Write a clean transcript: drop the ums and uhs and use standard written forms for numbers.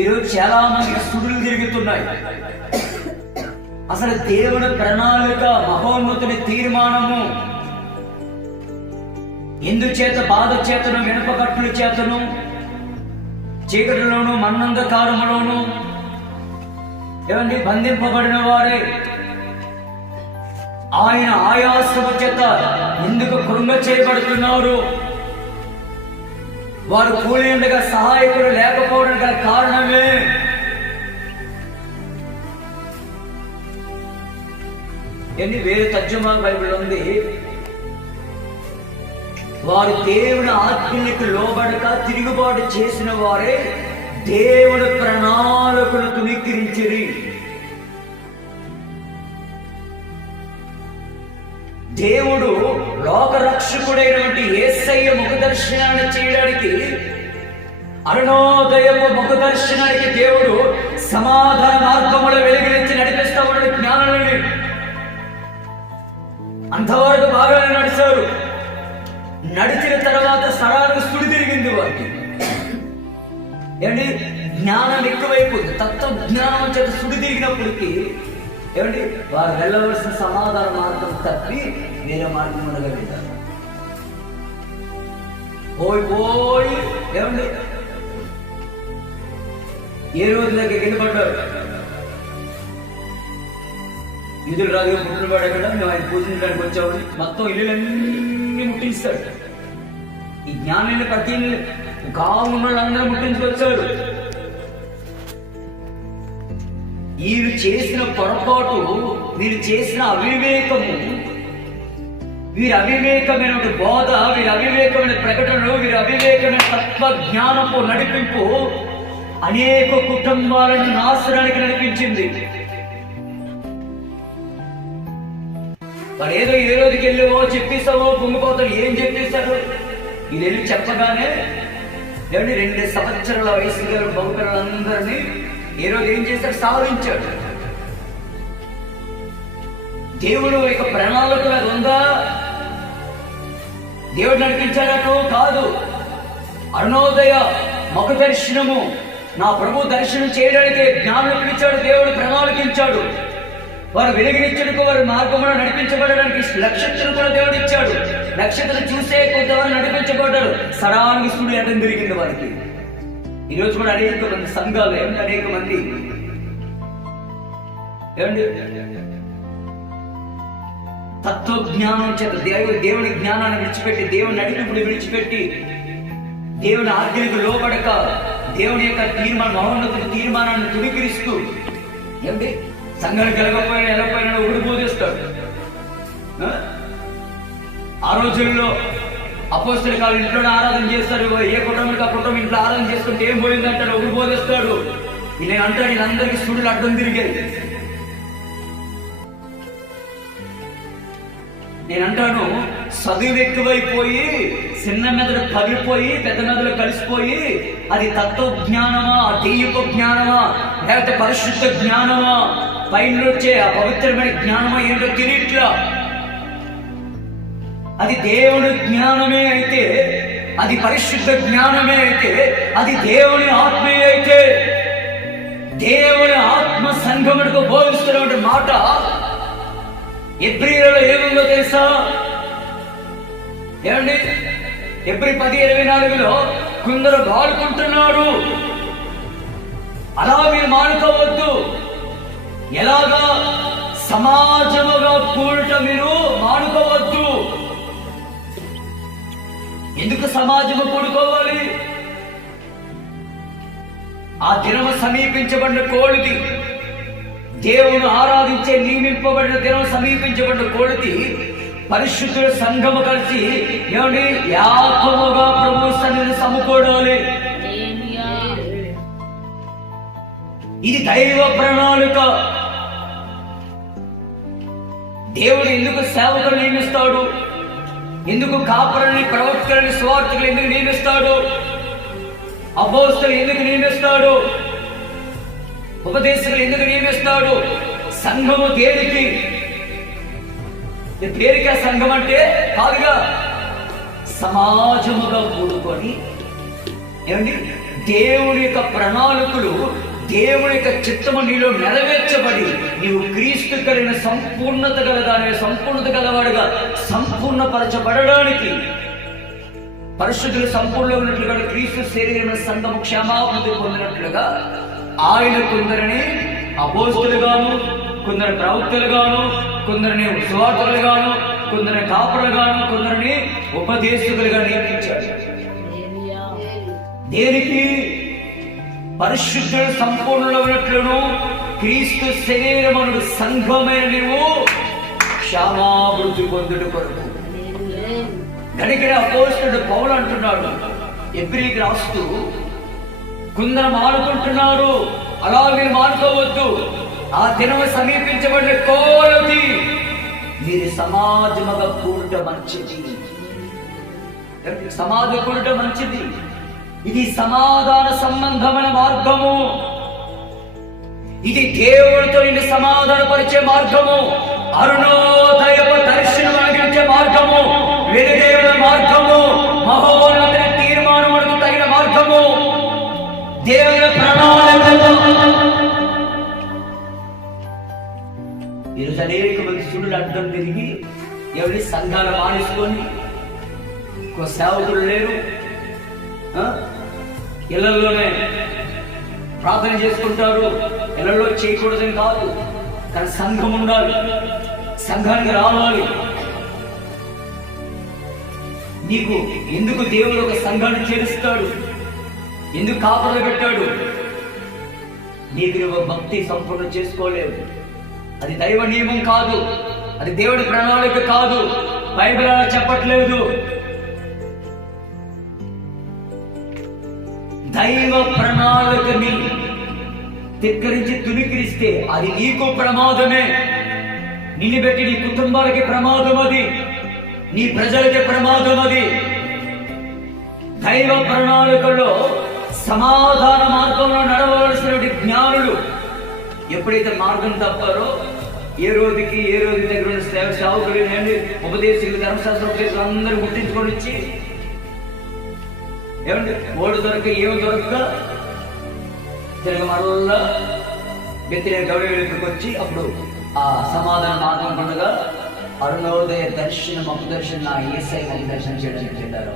ఈరోజు చాలా మంది సుడులు తిరుగుతున్నాయి. అసలు దేవుని ప్రణాళిక, మహోన్నతుని తీర్మానము ఎందుచేత బాధ చేతను, వెనుపకట్టుల చేతను, చీకటిలోను మన్నంధకారములోను ఏమండి బంధింపబడిన వారే ఆయన ఆయాసము చేత ఎందుకు కృంగ చేయబడుతున్నారు? వారు కూలిండగా సహాయకుడు లేకపోవడం గల కారణమే వేరే తర్జుమా బైబిల్ ఉంది, వారు దేవుని ఆజ్ఞలకు లోబడక తిరుగుబాటు చేసిన వారే దేవుని ప్రణాళికను తుణీకరించిరి. దేవుడు లోకరక్షకుడైనటువంటి యేసయ్య ముఖ దర్శనాన్ని చేయడానికి, అరుణోదయపు ముఖ దర్శనానికి దేవుడు సమాధాన మార్గములు వెలుగురించి నడిపిస్తా ఉన్న జ్ఞానాలని అంతవరకు బాగానే నడిచారు. నడిచిన తర్వాత సరాలకు సుడి తిరిగింది వారికి. ఏమండి జ్ఞానం ఎక్కువైపోయింది. తత్వ జ్ఞానం చేత సుడి తిరిగినప్పటికీ ఏమండి వారు వెళ్ళవలసిన సమాధాన మార్గం తప్పి వేరే మార్గం ఉండగలుగుతారు. పోయి ఏమండి ఏ రోజు దగ్గర గిన్నపడ్డారు. యూదుల రాజుగా పుట్టినవాడు ఎక్కడ, మేము ఆయన పూజించడానికి వచ్చామని మొత్తం ఇల్లులన్నీ ముట్టిస్తాడు. ఈ జ్ఞానాన్ని ప్రతి కావున్న వాళ్ళందరూ ముట్టించుకొచ్చాడు. వీరు చేసిన పొరపాటు, వీరు చేసిన అవివేకము, వీరి అవివేకమైన బోధ, వీరి అవివేకమైన ప్రకటనలు, వీరి అవివేకమైన తత్వ జ్ఞానపు నడిపింపు అనేక కుటుంబాలను నాశనానికి నడిపించింది. వాడు ఏదో ఏ రోజుకి వెళ్ళివో చెప్పిస్తావో పొంగిపోతాడు. ఏం చెప్పిస్తాడు? వీళ్ళు వెళ్ళి చెప్పగానే ఏమంటే 2 సంవత్సరాల వయసు గల బహుకరులందరినీ ఏ రోజు ఏం చేశాడు? సాధించాడు. దేవుడు యొక్క ప్రణాళిక ఉందా? దేవుడు నడిపించాడటో కాదు. అరుణోదయ ముఖ దర్శనము, నా ప్రభు దర్శనం చేయడానికి జ్ఞానం పిలిచాడు. దేవుడు ప్రణాళికించాడు. వారు వెలుగునిచ్చడానికి, వారి మార్గంలో నడిపించబడడానికి నక్షత్రం కూడా దేవుడు ఇచ్చాడు. నక్షత్రం చూసే కొంతవారు నడిపించబడ్డారు. సరానికి సూర్యుడు అడ్డం తిరిగింది వారికి. ఈరోజు కూడా అనేక మంది సంఘాలు ఏమంటే అనేక మంది ఏమండి తత్వజ్ఞానం చేత దేవుని జ్ఞానాన్ని విడిచిపెట్టి, దేవుని నడిపింపుని విడిచిపెట్టి, దేవుని ఆజ్ఞలకు లోబడక దేవుని యొక్క మహోన్నత తీర్మానాన్ని తుణీకరిస్తూ ఏమిటి సంఘానికి వెళ్ళకపోయినా వెళ్ళకపోయినా ఒకటి బోధిస్తాడు. ఆ రోజుల్లో అపోస్తల కాలం ఇంట్లోనే ఆరాధన చేస్తారు. ఏ కుటుంబానికి ఆ కుటుంబం ఇంట్లో ఆరాధన చేసుకుంటే ఏం పోయిందంటాడు, ఒకటి బోధిస్తాడు. నేను అంటాడు వీళ్ళందరికీ సూర్యులు అడ్డం తిరిగాయి. నేనంటాను చదువు ఎక్కువైపోయి చిన్న మెదడు పగిలిపోయి పెద్ద మెదడు కలిసిపోయి అది తత్వ జ్ఞానమా, దెయ్యపు జ్ఞానమా, లేకపోతే పరిశుద్ధ జ్ఞానమా, పైన వచ్చే ఆ పవిత్రమైన జ్ఞానమా ఏంటో తెలియట్లా. అది దేవుని జ్ఞానమే అయితే, అది పరిశుద్ధ జ్ఞానమే అయితే, అది దేవుని ఆత్మే అయితే, దేవుని ఆత్మ సంఘములకు బోధిస్తున్న మాట ఎబ్రీలలో ఏముందో తెలుసా? ఏమండి ఎబ్రీ 10:24 కొందరు బాడుకుంటున్నారు. అలా మీరు మానుకోవద్దు. ఎలాగా? సమాజముగా కూడట మీరు మానుకోవద్దు. ఎందుకు సమాజము కూడుకోవాలి? ఆ దినము సమీపించబడిన కోడిది, దేవుడు ఆరాధించే నియమింపబడిన దినం సమీపించబడిన కోడిది పరిశుద్ధుల సంఘము కలిసి ఏమండి యాకముగా ప్రభు సన్నిధిని సమకూడాలి. ఇది దైవ ప్రణాళిక. దేవుడు ఎందుకు సేవకులు నియమిస్తాడు? ఎందుకు కాపరుల్ని, ప్రవక్తలని, సువార్తకులు ఎందుకు నియమిస్తాడు? అపోస్తలు ఎందుకు నియమిస్తాడు? ఉపదేశకులు ఎందుకు నియమిస్తాడు? సంఘము దేనికి? దేనికా సంఘం అంటే? కాదుగా, సమాజముగా కూడుకొని ఏమండి దేవుని యొక్క ప్రణాళికలు, దేవుని యొక్క చిత్తము నీలో నెరవేర్చబడి నీవు క్రీస్తు కలిగిన సంపూర్ణత గలవాడుగా సంపూర్ణపరచబడడానికి, పరిశుద్ధులు సంపూర్ణమైనట్లుగా క్రీస్తు శరీరమైన సంఘము క్షేమాభివృద్ధి పొందినట్లుగా ఆయన కొందరిని అపోస్తులుగాను, కొందరు ప్రవక్తలుగాను, కొందరిని సువార్తలుగాను, కొందరిని కాపులుగాను, కొందరిని ఉపదేశకులుగా నియమించాడు. దేనికి? పరిశుద్ధుడు సంపూర్ణమైనట్లును క్రీస్తు శరీరమును సంఘమైన నీవు క్షేమాభివృద్ధి పొందుట కొరకు. గడిగిన అపోస్తలుడు పౌలు అంటున్నాడు ఎబ్రీకి రాస్తూ, కొందరు మానుకుంటున్నారు, అలాగే మానుకోవద్దు, ఆ దినము సమీపించబడిన కోరది మీరు సమాజముగా కూడట మంచిది. సమాజ కూడట మంచిది. ఇది సమాధాన సంబంధమైన మార్గము. ఇది దేవుడితో నిన్ను సమాధానపరిచే మార్గము, అరుణోదయపు దర్శనం అనిపించే మార్గము, వెలుగైన మార్గము, మహోన్నత తీర్మానములకు తగిన మార్గము, దేవుని ప్రణాళిక. ఈరోజు అనేక మంది సుడులు అడ్డం తిరిగి ఎవరి సంఘాలు మానేసుకొని సేవకులు లేరు, ఇళ్లలోనే ప్రార్థన చేసుకుంటారు. ఇళ్లలో చేయకూడదని కాదు, కానీ సంఘం ఉండాలి, సంఘానికి రావాలి. నీకు ఎందుకు దేవుడు ఒక సంఘాన్ని చేరుస్తాడు, ఎందుకు కాపలు పెట్టాడు? నీకు నువ్వు భక్తి సంపూర్ణ చేసుకోలేవు. అది దైవ నియమం కాదు, అది దేవుడి ప్రణాళిక కాదు, బైబిల్ అలా చెప్పట్లేదు. దైవ ప్రణాళికని ధిక్కరించి తునికిరిస్తే అది నీకు ప్రమాదమే. నిన్ను బట్టి నీ కుటుంబాలకి ప్రమాదం, అది నీ ప్రజలకి ప్రమాదం. అది దైవ ప్రణాళికలో సమాధాన మార్గంలో నడవలసిన జ్ఞానులు ఎప్పుడైతే మార్గం తప్పారో, ఏ రోజు దగ్గర సేవకులు, ఉపదేశకులు, ధర్మశాస్త్ర ఉపదేశకులు అందరూ గుర్తించుకొని వచ్చి ఏమంటే ఓడు దొరక ఏమి దొరక్క తిరగ మరలా వ్యతిరేక గౌరవకి వచ్చి అప్పుడు ఆ సమాధాన మార్గం పండుగ అరుణోదయ దర్శనం, మకు దర్శనం, నా ఏసై మకు దర్శనం చేయడానికి చెందారు.